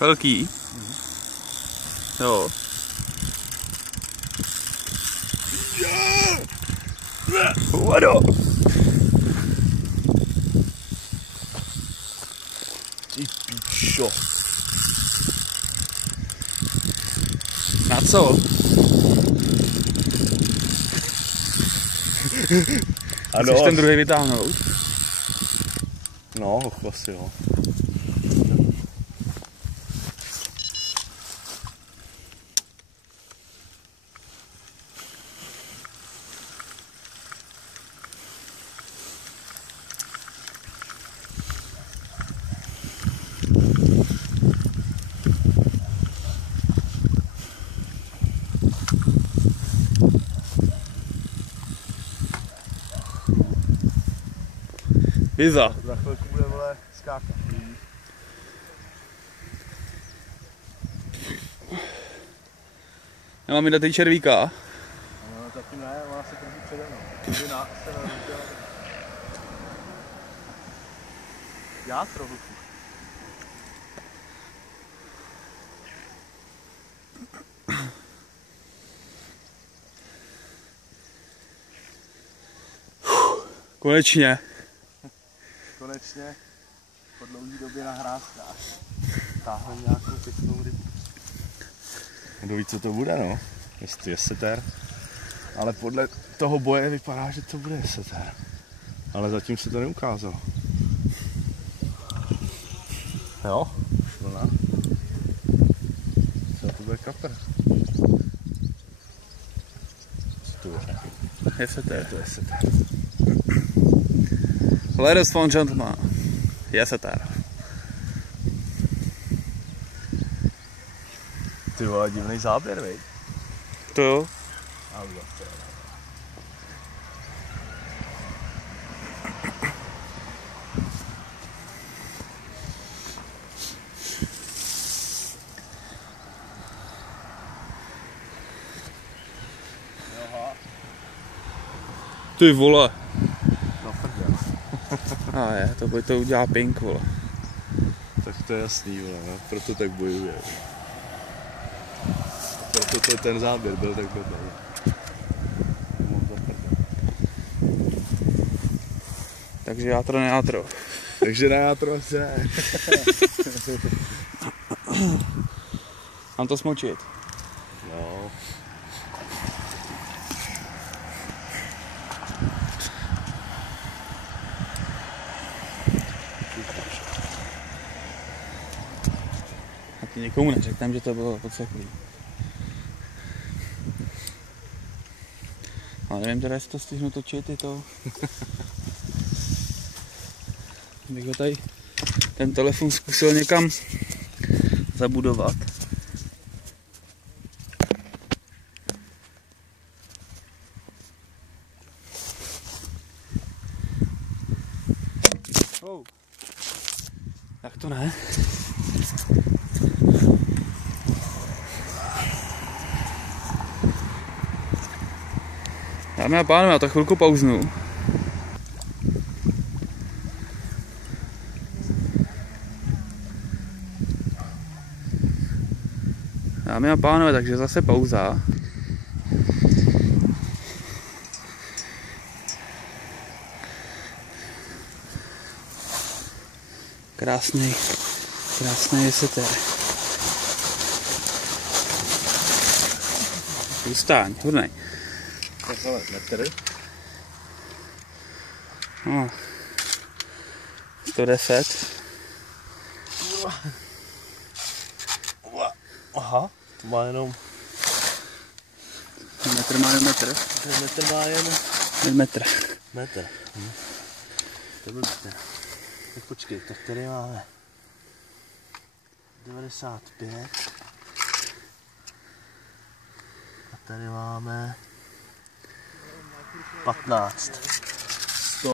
Velký? Jo. Vado! Ty píčo. Na co? Ano. Chceš ten druhý vytáhnout? No, asi jo. Viza. Za chvilku bude, vole, skákat. Já mám jít do červíka. No, zatím ne, ona se trochu přede mnou. Já trochu. Konečně. Konečně po dlouhé době na hrázkách táhle nějakou pěknou rybu. Kdo ví, co to bude, no? Jestli je seter. Ale podle toho boje vypadá, že to bude seter. Ale zatím se to neukázalo. Jo? Vlna. Co to bude kapr? Co to bude? Je seter. To je seter. Ladies and gentlemen, je seter. Ty vole, divný záběr, vej? To jo. Ty vole. A je, to by to udělá pink, vole. Tak to je jasný, vole, no. Proto tak bojuje. Proto ten záběr byl tak blbý. Takže játro, nejátro. Takže nejátro asi ne. Mám to smočit. No. A ty nikomu neřekneme, že to bylo podseklý. Ale nevím teda, jestli to stihnu točit, i to. Bych ho tady ten telefon zkusil někam zabudovat. Oh. Tak to ne. Dámy a pánové, já to chvilku pauznu. Dámy a pánové, takže zase pauza. Krásný jeseter. Ustáň, hodnej. Ale metr. No. 110. Aha, to má jenom... Metr má jen metr. Ten metr má jen... Metr. Metr. To byl ten. Tak počkej, tak tady máme 95. A tady máme 15.